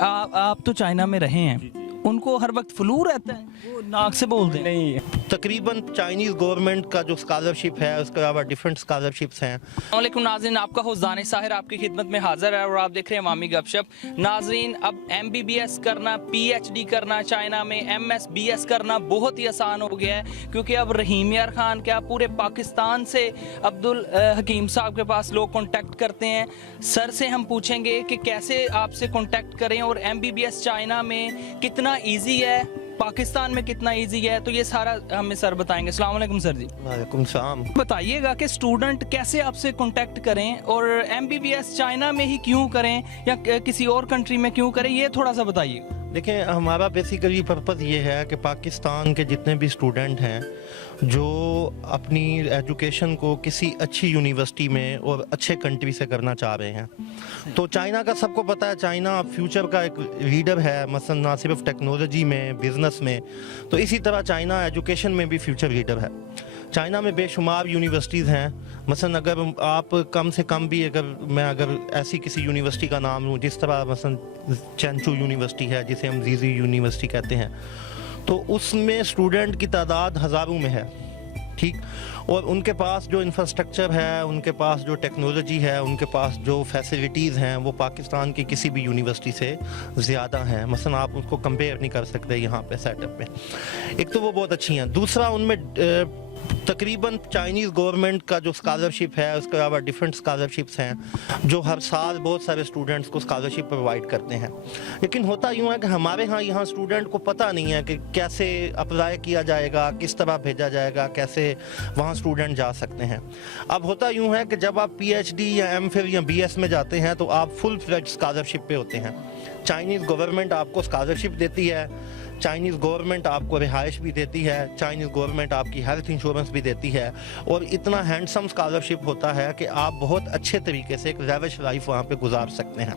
आप तो चाइना में रहे हैं, उनको हर वक्त फ्लू रहता है, वो नाक से बोलते हैं? नहीं, तकरीबन चाइनीज़ गवर्नमेंट का जो स्कॉलरशिप है उसके अलावा डिफरेंट स्कॉलरशिप्स हैं। अस्सलामुअलैकुम नाज़रीन, आपका होस्ट दानिश साहिर आपकी खिदमत में हाजिर है और आप देख रहे हैं अवामी गपशप। नाज़रीन, अब MBBS करना, PhD करना चाइना में, MSBS करना बहुत ही आसान हो गया है, क्योंकि अब रहीम यार खान क्या पूरे पाकिस्तान से अब्दुल हकीम साहब के पास लोग कांटेक्ट करते हैं। सर से हम पूछेंगे कि कैसे आपसे कांटेक्ट करें और MBBS चाइना में कितना ईजी है, पाकिस्तान में कितना इजी है, तो ये सारा हमें सर बताएंगे। अस्सलाम वालेकुम सर जी। वालेकुम सलाम। बताइएगा कि स्टूडेंट कैसे आपसे कांटेक्ट करें और MBBS चाइना में ही क्यों करें या किसी और कंट्री में क्यों करें, ये थोड़ा सा बताइए। देखें, हमारा बेसिकली पर्पज़ ये है कि पाकिस्तान के जितने भी स्टूडेंट हैं जो अपनी एजुकेशन को किसी अच्छी यूनिवर्सिटी में और अच्छे कंट्री से करना चाह रहे हैं, तो चाइना का सबको पता है, चाइना फ्यूचर का एक लीडर है, मसलन ना सिर्फ टेक्नोलॉजी में, बिजनेस में, तो इसी तरह चाइना एजुकेशन में भी फ्यूचर लीडर है। चाइना में बेशुमार यूनिवर्सिटीज़ हैं। मसलन अगर आप कम से कम भी अगर ऐसी किसी यूनिवर्सिटी का नाम लूँ, जिस तरह मसलन चेंचू यूनिवर्सिटी है जिसे हम जीजी यूनिवर्सिटी कहते हैं, तो उसमें स्टूडेंट की तादाद हज़ारों में है, ठीक। और उनके पास जो इंफ्रास्ट्रक्चर है, उनके पास जो टेक्नोलॉजी है, उनके पास जो फैसिलिटीज़ हैं, वो पाकिस्तान की किसी भी यूनिवर्सिटी से ज़्यादा हैं। मसलन आप उसको कंपेयर नहीं कर सकते यहाँ पे सेटअप में। एक तो वो बहुत अच्छी हैं, दूसरा उनमें तकरीबन चाइनीज़ गवर्नमेंट का जो स्कॉलरशिप है उसके अलावा डिफरेंट स्कॉलरशिप्स हैं जो हर साल बहुत सारे स्टूडेंट्स को स्कॉलरशिप प्रोवाइड करते हैं। लेकिन होता यूँ है कि हमारे यहाँ स्टूडेंट को पता नहीं है कि कैसे अप्लाई किया जाएगा, किस तरह भेजा जाएगा, कैसे वहाँ स्टूडेंट जा सकते हैं। अब होता यूँ है कि जब आप PhD या MPhil या BS में जाते हैं तो आप फुल फ्लेज स्कॉलरशिप पे होते हैं। चाइनीज़ गवर्नमेंट आपको स्कॉलरशिप देती है, चाइनीज़ गवर्नमेंट आपको रिहाइश भी देती है, चाइनीज़ गवर्नमेंट आपकी हेल्थ इंश्योरेंस भी देती है, और इतना हैंडसम स्कॉलरशिप होता है कि आप बहुत अच्छे तरीके से एक लैविश लाइफ वहाँ पे गुजार सकते हैं,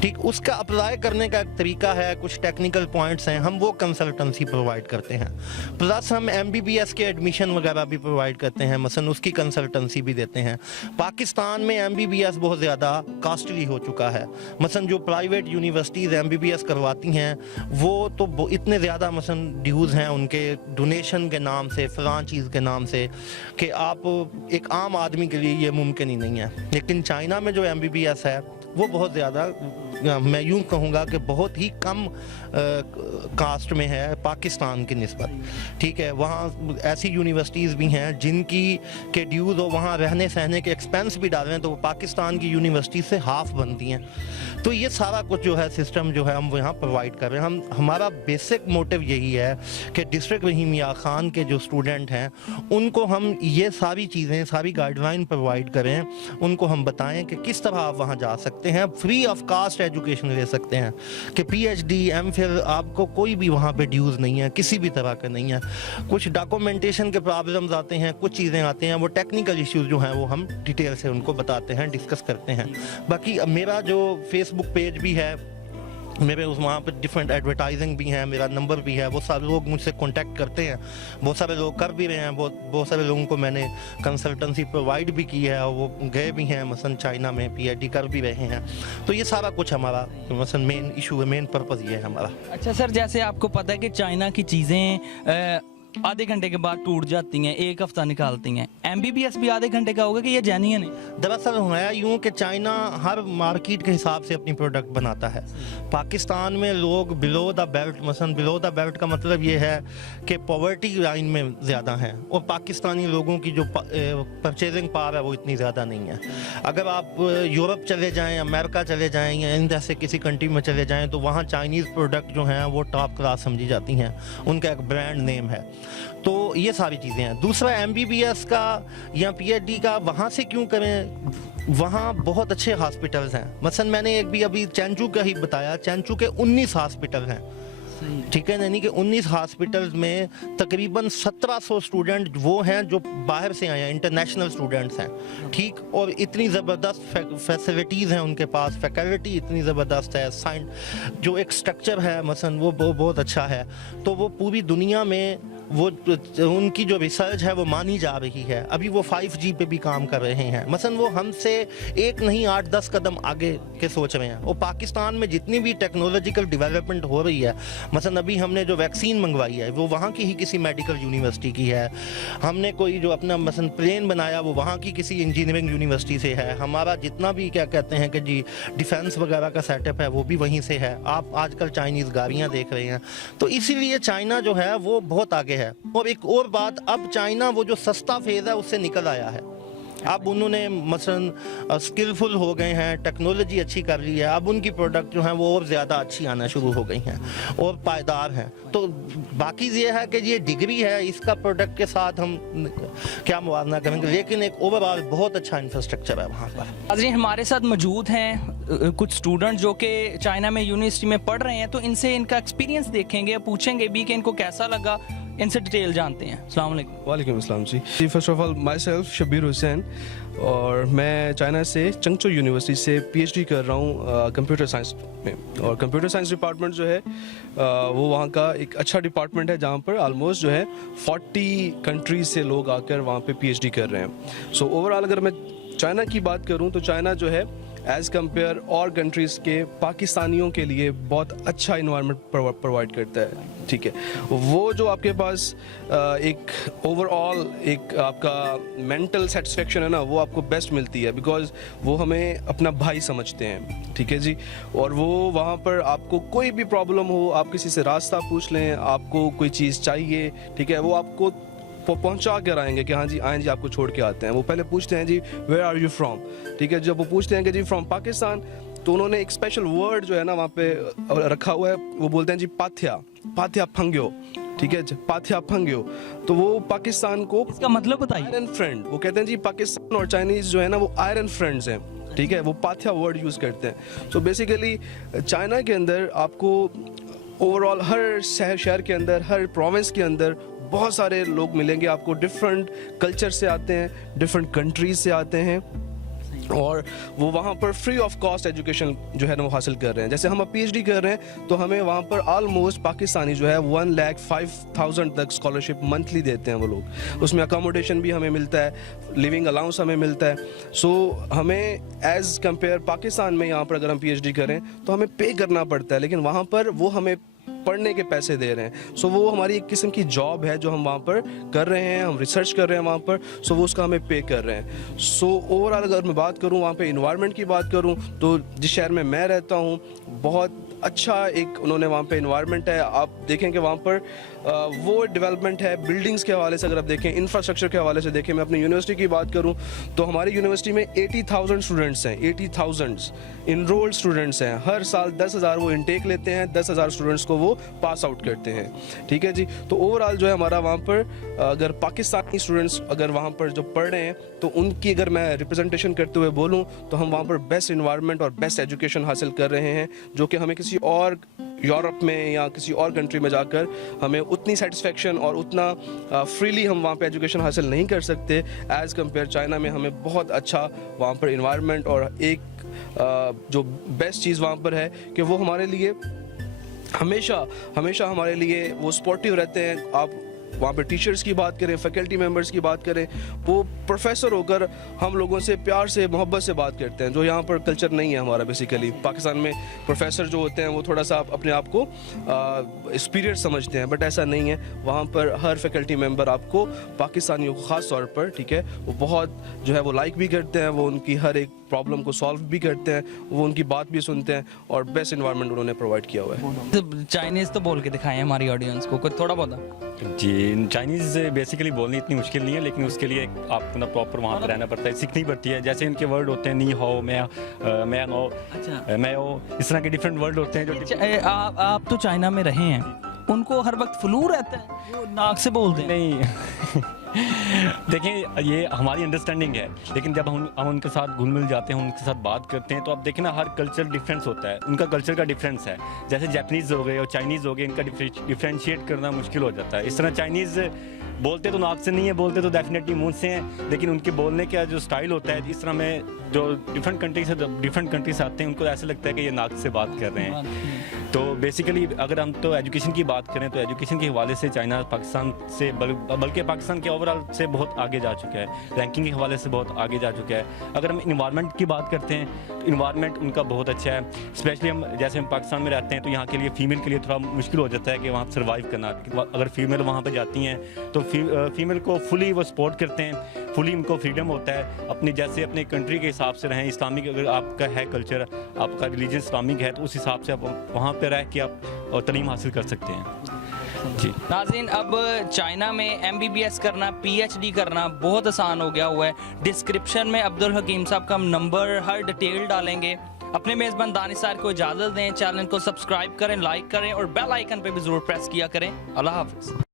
ठीक। उसका अप्लाई करने का एक तरीका है, कुछ टेक्निकल पॉइंट्स हैं, हम वो कंसल्टेंसी प्रोवाइड करते हैं, प्लस हम MBBS के एडमिशन वगैरह भी प्रोवाइड करते हैं, मसलन उसकी कंसल्टेंसी भी देते हैं। पाकिस्तान में MBBS बहुत ज़्यादा कॉस्टली हो चुका है। मसलन जो प्राइवेट यूनिवर्सिटीज़ MBBS करवाती हैं वो तो इतने ज़्यादा मसलन ड्यूज़ हैं उनके डोनेशन के नाम से, फ़लाँ चीज़ के नाम से, कि आप एक आम आदमी के लिए ये मुमकिन ही नहीं है। लेकिन चाइना में जो MBBS है वो बहुत ज़्यादा, मैं यूँ कहूँगा कि बहुत ही कम कास्ट में है पाकिस्तान की निस्बत, ठीक है। वहाँ ऐसी यूनिवर्सिटीज़ भी हैं जिनकी के ड्यूज़ और वहाँ रहने सहने के एक्सपेंस भी डाल रहे हैं तो वो पाकिस्तान की यूनिवर्सिटी से हाफ बनती हैं। तो ये सारा कुछ जो है सिस्टम जो है हम यहाँ प्रोवाइड कर रहे हैं। हमारा बेसिक मोटिव यही है कि डिस्ट्रिक्ट रहीम यार खान के जो स्टूडेंट हैं उनको हम ये सारी चीज़ें, सारी गाइडलाइन प्रोवाइड करें, उनको हम बताएं कि किस तरह आप वहाँ जा सकते हैं, फ्री ऑफ कास्ट एजुकेशन ले सकते हैं, कि PhD MPhil आपको कोई भी वहाँ पे ड्यूज़ नहीं है, किसी भी तरह का नहीं है। कुछ डॉक्यूमेंटेशन के प्रॉब्लम्स आते हैं, कुछ चीज़ें आते हैं, वो टेक्निकल इश्यूज़ जो हैं वो हम डिटेल से उनको बताते हैं, डिस्कस करते हैं। बाकी मेरा जो फेसबुक पेज भी है, मेरे उस वहाँ पर डिफरेंट एडवर्टाइजिंग भी है, मेरा नंबर भी है, बहुत सारे लोग मुझसे कांटेक्ट करते हैं, बहुत सारे लोग कर भी रहे हैं, बहुत सारे लोगों को मैंने कंसल्टेंसी प्रोवाइड भी की है और वो गए भी हैं मसलन चाइना में, PhD कर भी रहे हैं। तो ये सारा कुछ हमारा मसलन मेन इशू है, मेन पर्पज़ ये है हमारा। अच्छा सर, जैसे आपको पता है कि चाइना की चीज़ें आधे घंटे के बाद टूट जाती हैं, एक हफ्ता निकालती हैं, MBBS भी आधे घंटे का होगा कि ये जेन्युइन है? दरअसल है यूँ कि चाइना हर मार्केट के हिसाब से अपनी प्रोडक्ट बनाता है। पाकिस्तान में लोग बिलो द बेल्ट, मसलन बिलो द बेल्ट का मतलब ये है कि पॉवर्टी लाइन में ज़्यादा हैं, और पाकिस्तानी लोगों की जो परचेजिंग पावर है वो इतनी ज़्यादा नहीं है। अगर आप यूरोप चले जाएँ, अमेरिका चले जाएँ या इन जैसे किसी कंट्री में चले जाएँ तो वहाँ चाइनीज़ प्रोडक्ट जो हैं वो टॉप क्लास समझी जाती हैं, उनका एक ब्रांड नेम है। तो ये सारी चीज़ें हैं। दूसरा MBBS का या PhD का वहाँ से क्यों करें, वहाँ बहुत अच्छे हॉस्पिटल्स हैं। मसलन मैंने एक भी अभी चेंचू का ही बताया, चेंचू के 19 हॉस्पिटल हैं, ठीक है, यानी कि 19 हॉस्पिटल्स में तकरीबन 1700 स्टूडेंट वो हैं जो बाहर से आए हैं, इंटरनेशनल स्टूडेंट्स हैं, ठीक। और इतनी ज़बरदस्त फैसिलिटीज़ हैं उनके पास, फैकल्टी इतनी ज़बरदस्त है, साइंस जो एक स्ट्रक्चर है मसलन वो बहुत अच्छा है। तो वो पूरी दुनिया में وہ ان کی جو ریسرچ ہے وہ مانی جا رہی ہے. ابھی وہ 5G پہ بھی کام کر رہے ہیں. مثلا وہ ہم سے ایک نہیں 8-10 قدم آگے کے سوچ رہے ہیں. اور پاکستان میں جتنی بھی ٹیکنالوجیکل ڈیولپمنٹ ہو رہی ہے, مثلا ابھی ہم نے جو ویکسین منگوائی ہے وہ وہاں کی ہی کسی میڈیکل یونیورسٹی کی ہے. ہم نے کوئی جو اپنا مثلا پلین بنایا وہ وہاں کی کسی انجینئرنگ یونیورسٹی سے ہے. ہمارا جتنا بھی کیا کہتے ہیں کہ جی ڈیفینس وغیرہ کا سیٹ اپ ہے وہ بھی وہیں سے ہے. آپ آج کل چائنیز گاڑیاں دیکھ رہے ہیں. تو اسی لیے چائنا جو ہے وہ بہت آگے ہے. اور ایک اور بات, اب چائنا وہ جو سستا فیز ہے اس سے نکل آیا ہے. اب انہوں نے مثلا اسکلفل ہو گئے ہیں, ٹیکنالوجی اچھی کر لی ہے. اب ان کی پروڈکٹ جو ہیں وہ اور زیادہ اچھی آنا شروع ہو گئی ہیں اور پائیدار ہیں. تو باقی یہ ہے کہ یہ ڈگری ہے, اس کا پروڈکٹ کے ساتھ ہم کیا موازنہ کریں گے, لیکن ایک اوور آل بہت اچھا انفراسٹرکچر ہے وہاں پر. ناظرین ہمارے ساتھ موجود ہیں کچھ اسٹوڈنٹ جو کہ چائنا میں یونیورسٹی میں پڑھ رہے ہیں, تو ان سے ان کا ایکسپیرینس دیکھیں گے, پوچھیں گے بھی کہ ان کو کیسا لگا, ان سے ڈیٹیل جانتے ہیں. السلام علیکم. وعلیکم السلام جی. First of all myself Shabbir Hussain, اور میں چائنا سے چنگچو یونیورسٹی سے PhD کر رہا ہوں کمپیوٹر سائنس میں. اور کمپیوٹر سائنس ڈپارٹمنٹ جو ہے وہ وہاں کا ایک اچھا ڈپارٹمنٹ ہے جہاں پر آلموسٹ جو ہے 40 کنٹریز سے لوگ آ کر وہاں پہ PhD کر رہے ہیں. سو اوور آل اگر میں چائنا کی بات کروں تو چائنا جو ہے ایز کمپیئر اور کنٹریز کے پاکستانیوں کے لیے بہت اچھا انوائرمنٹ پرووائڈ کرتا ہے. ٹھیک ہے, وہ جو آپ کے پاس ایک اوور آل ایک آپ کا مینٹل سیٹسفیکشن ہے نا, وہ آپ کو بیسٹ ملتی ہے, بیکاز وہ ہمیں اپنا بھائی سمجھتے ہیں. ٹھیک ہے جی. اور وہ وہاں پر آپ کو کوئی بھی پرابلم ہو, آپ کسی سے راستہ پوچھ لیں, آپ کو کوئی چیز چاہیے, ٹھیک ہے, وہ آپ کو پہنچا کر آئیں گے کہ ہاں جی آئیں جی آپ کو چھوڑ کے آتے ہیں. وہ پہلے پوچھتے ہیں جی ویئر آر یو فرام. ٹھیک ہے, جب وہ پوچھتے ہیں کہ جی فرام پاکستان, تو انہوں نے ایک اسپیشل ورڈ جو ہے نا وہاں پہ رکھا ہوا ہے, وہ بولتے ہیں جی پاتھیا پھنگیو. ٹھیک ہے, پاتھیا پھنگیو. تو وہ پاکستان کو اس کا مطلب بتائیے. آئرن فرینڈ, وہ کہتے ہیں جی پاکستان اور چائنیز جو ہے نا وہ آئرن فرینڈز ہیں. ٹھیک ہے, وہ پاتھیا ورڈ یوز کرتے ہیں. سو بیسیکلی چائنا کے اندر آپ کو اوور آل ہر شہر کے اندر, ہر پروونس کے اندر بہت سارے لوگ ملیں گے آپ کو, ڈفرینٹ کلچر سے آتے ہیں, ڈفرینٹ کنٹریز سے آتے ہیں, اور وہ وہاں پر فری آف کاسٹ ایجوکیشن جو ہے نا وہ حاصل کر رہے ہیں. جیسے ہم اب PhD کر رہے ہیں تو ہمیں وہاں پر آلموسٹ پاکستانی جو ہے 1,05,000 تک اسکالرشپ منتھلی دیتے ہیں وہ لوگ. اس میں اکاموڈیشن بھی ہمیں ملتا ہے, لیونگ الاؤنس ہمیں ملتا ہے. سو ہمیں ایز کمپیئر پاکستان میں یہاں پر اگر ہم PhD کریں تو ہمیں پے کرنا پڑتا ہے, لیکن وہاں پر وہ ہمیں پڑھنے کے پیسے دے رہے ہیں. سو وہ ہماری ایک قسم کی جاب ہے جو ہم وہاں پر کر رہے ہیں, ہم ریسرچ کر رہے ہیں وہاں پر, سو وہ اس کا ہمیں پے کر رہے ہیں. سو اوور آل اگر میں بات کروں وہاں پہ انوائرمنٹ کی بات کروں تو جس شہر میں میں رہتا ہوں بہت اچھا ایک انہوں نے وہاں پہ انوائرمنٹ ہے. آپ دیکھیں کہ وہاں پر وہ ڈیولپمنٹ ہے بلڈنگس کے حوالے سے, اگر آپ دیکھیں انفراسٹرکچر کے حوالے سے دیکھیں. میں اپنی یونیورسٹی کی بات کروں تو ہماری یونیورسٹی میں 80,000 اسٹوڈنٹس ہیں, 80,000 انرولڈ اسٹوڈنٹس ہیں. ہر سال 10,000 وہ انٹیک لیتے ہیں, 10,000 اسٹوڈنٹس کو وہ پاس آؤٹ کرتے ہیں. ٹھیک ہے جی. تو اوور آل جو ہے ہمارا وہاں پر اگر پاکستانی اسٹوڈنٹس اگر وہاں پر جو پڑھ رہے ہیں تو ان کی اگر میں ریپرزنٹیشن کرتے ہوئے بولوں تو ہم وہاں پر بیسٹ انوائرمنٹ اور بیسٹ ایجوکیشن حاصل کر رہے ہیں, جو کہ ہمیں کسی اور یورپ میں یا کسی اور کنٹری میں جا کر ہمیں اتنی سیٹسفیکشن اور اتنا فریلی ہم وہاں پہ ایجوکیشن حاصل نہیں کر سکتے ایز کمپیئر چائنا میں. ہمیں بہت اچھا وہاں پر انوائرمنٹ, اور ایک جو بیسٹ چیز وہاں پر ہے کہ وہ ہمارے لیے ہمیشہ ہمارے لیے وہ سپورٹیو رہتے ہیں. آپ وہاں پہ ٹیچرز کی بات کریں, فیکلٹی ممبرس کی بات کریں, وہ پروفیسر ہو کر ہم لوگوں سے پیار سے محبت سے بات کرتے ہیں, جو یہاں پر کلچر نہیں ہے ہمارا. بیسیکلی پاکستان میں پروفیسر جو ہوتے ہیں وہ تھوڑا سا اپنے آپ کو اسپیریٹ سمجھتے ہیں, بٹ ایسا نہیں ہے. وہاں پر ہر فیکلٹی ممبر آپ کو پاکستانیوں کو خاص طور پر, ٹھیک ہے, وہ بہت جو ہے وہ لائک بھی کرتے ہیں, وہ ان کی ہر ایک پرابلم کو سالو بھی کرتے ہیں, وہ ان کی بات بھی سنتے ہیں, اور بیسٹ انوائرمنٹ انہوں نے پرووائڈ کیا ہوا ہے. چائنیز تو بول کے دکھائیں ہماری آڈینس کو کچھ تھوڑا بہت. جی چائنیز بیسیکلی بولنی اتنی مشکل نہیں ہے, لیکن اس کے لیے آپ کو نا پراپر وہاں پہ رہنا پڑتا ہے, سیکھنی پڑتی ہے. جیسے ان کے ورڈ ہوتے ہیں نی ہو, میں نو, میں او, اس طرح کے ڈفرینٹ ورڈ ہوتے ہیں جو آپ تو چائنا میں رہے ہیں, ان کو ہر وقت فلو رہتا ہے, وہ ناک سے بولتے ہیں. نہیں دیکھیں یہ ہماری انڈرسٹینڈنگ ہے, لیکن جب ہم ان کے ساتھ گھل مل جاتے ہیں, ان کے ساتھ بات کرتے ہیں, تو آپ دیکھیں نا ہر کلچر ڈفرینس ہوتا ہے, ان کا کلچر کا ڈفرینس ہے. جیسے جیپنیز ہو گئے اور چائنیز ہو گئے, ان کا ڈفرینشیٹ کرنا مشکل ہو جاتا ہے. اس طرح چائنیز بولتے تو ناک سے نہیں ہے, بولتے تو ڈیفینیٹلی منہ سے ہیں, لیکن ان کے بولنے کا جو اسٹائل ہوتا ہے, اس طرح میں جو ڈفرینٹ کنٹری سے آتے ہیں ان کو ایسا لگتا ہے کہ یہ ناک سے بات کر رہے ہیں. तो बेसिकली अगर हम तो एजुकेशन की बात करें तो एजुकेशन के हवाले से चाइना पाकिस्तान से बल्कि पाकिस्तान के ओवरऑल से बहुत आगे जा चुका है, रैंकिंग के हवाले से बहुत आगे जा चुका है। अगर हम इन्वायरमेंट की बात करते हैं तो इन्वायरमेंट उनका बहुत अच्छा है। स्पेशली हम जैसे हम पाकिस्तान में रहते हैं तो यहाँ के लिए फ़ीमेल के लिए थोड़ा मुश्किल हो जाता है कि वहाँ सर्वाइव करना। अगर फीमेल वहाँ पर जाती हैं तो फीमेल को फुली वो सपोर्ट करते हैं, फुली उनको फ्रीडम होता है अपनी जैसे अपने कंट्री के हिसाब से रहें। इस्लामिक अगर आपका है कल्चर, आपका रिलीजन इस्लामिक है तो उस हिसाब से आप वहाँ पे रह के आप तालीम हासिल कर सकते हैं। जी नाज़रीन, अब चाइना में MBBS करना, PhD करना बहुत आसान हो गया हुआ है। डिस्क्रिप्शन में अब्दुल हकीम साहब का नंबर हर डिटेल डालेंगे। अपने मेज़बान दानिसार को इजाज़त दें, चैनल को सब्सक्राइब करें, लाइक करें और बेल आइकन पे भी ज़रूर प्रेस किया करें। अल्लाह हाफ़िज़।